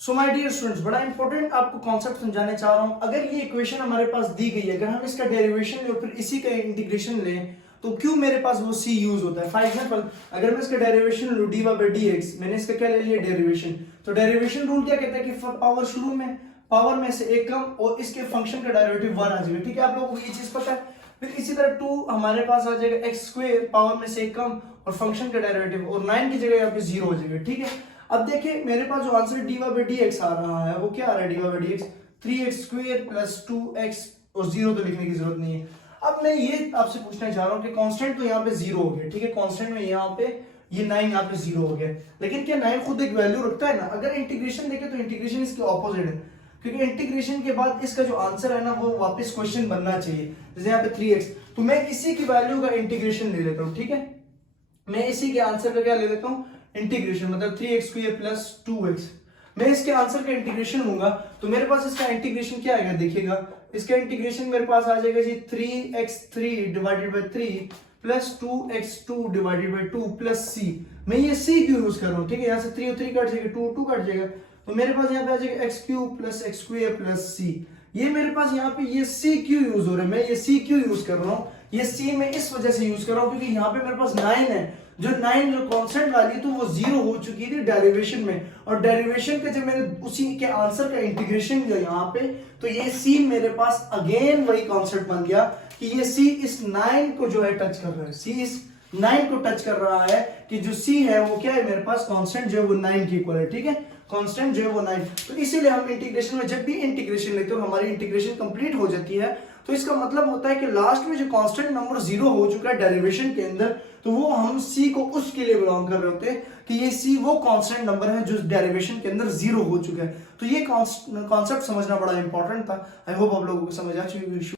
So my dear students, बड़ा important आपको concept समझाने चाह रहा हूं। अगर ये इक्वेशन हमारे पास दी गई है, अगर हम इसका डेरिवेशन लें और फिर इसी का इंटीग्रेशन लें, तो क्यों मेरे पास वो c यूज होता है। फॉर एग्जांपल, अगर मैं इसका डेरिवेशन लूं dy बाय dx, मैंने इसका क्या ले लिया डेरिवेशन, तो डेरिवेशन रूल क्या कहता है कि पावर शुरू में पावर में से एक कम और इसके फंक्शन का डेरिवेटिव 1 आ जाएगा। ठीक है, आप लोगों को ये चीज पता है। फिर इसी तरह 2 हमारे पास आ जाएगा x स्क्वायर पावर में से एक कम और फंक्शन का डेरिवेटिव, और 9 की जगह यहाँ पे 0 हो जाएगा। ठीक है, अब देखिए मेरे पास जो आंसर dy बाय dx आ रहा है वो क्या आ रहा है, dy by dx 3x square plus 2x, और 0 तो लिखने की जरूरत नहीं है। अब मैं ये आपसे पूछना चाह रहा हूँ कि कांस्टेंट तो यहाँ पे 0 हो गया। ठीक है, कांस्टेंट में यहाँ पे ये 9 यहाँ पे 0 हो गया, लेकिन क्या 9 खुद एक वैल्यू रखता है ना। अगर इंटीग्रेशन देखे तो इंटीग्रेशन इसके ऑपोजिट है, क्योंकि इंटीग्रेशन के बाद इसका जो आंसर है ना वो वापस क्वेश्चन बनना चाहिए। जैसे यहाँ पे 3x, तो मैं इसी की वैल्यू का इंटीग्रेशन ले लेता हूँ। ठीक है, मैं इसी के आंसर का क्या ले लेता हूँ इंटीग्रेशन, मतलब 3x स्क्वायर प्लस 2x। मैं इसके आंसर का इंटीग्रेशन लूंगा तो मेरे पास इसका इंटीग्रेशन क्या आएगा, देखिएगा इसका इंटीग्रेशन मेरे पास आ जाएगा जी 3x3 divided by 3 plus 2x2 divided by 2 plus c। मैं ये c क्यों यूज कर रहा हूँ, ठीक है, यहाँ से 3 और 3 कट जाएगा, 2 2 कट जाएगा, तो मेरे पास यहाँ पे आ जाएगा x cube plus x square plus c। ये मेरे पास यहाँ पे ये c क्यों यूज हो रहा है, मैं ये c क्यों यूज कर रहा हूँ, ये c मैं इस वजह से यूज कर रहा हूँ क्योंकि यहाँ पे मेरे पास 9 है, जो 9 जो कांस्टेंट वाली तो वो 0 हो चुकी थी डेरिवेशन में, और डेरिवेशन के जब मैंने उसी के आंसर का इंटीग्रेशन किया यहाँ पे, तो ये c मेरे पास अगेन वही कॉन्सेप्ट बन गया कि ये c इस 9 को जो है टच कर रहा है, c इस 9 को टच कर रहा है कि जो c है वो क्या है मेरे पास कांस्टेंट जो है वो 9 की इक्वल है। ठीक है, कांस्टेंट जो है वो 9, तो इसीलिए हम इंटीग्रेशन में जब भी इंटीग्रेशन लेते हो हमारी इंटीग्रेशन कंप्लीट हो जाती है, तो इसका मतलब होता है कि लास्ट में जो कांस्टेंट नंबर 0 हो चुका है डेरिवेशन के अंदर, तो वो हम c को उसके लिए बिलोंग कर रहे होते हैं कि ये c वो कांस्टेंट नंबर है जो डेरिवेशन के अंदर 0 हो चुका है। तो ये कॉन्सेप्ट समझना बड़ा इंपॉर्टेंट था। आई होप आप लोगों को समझ आ चुकी है।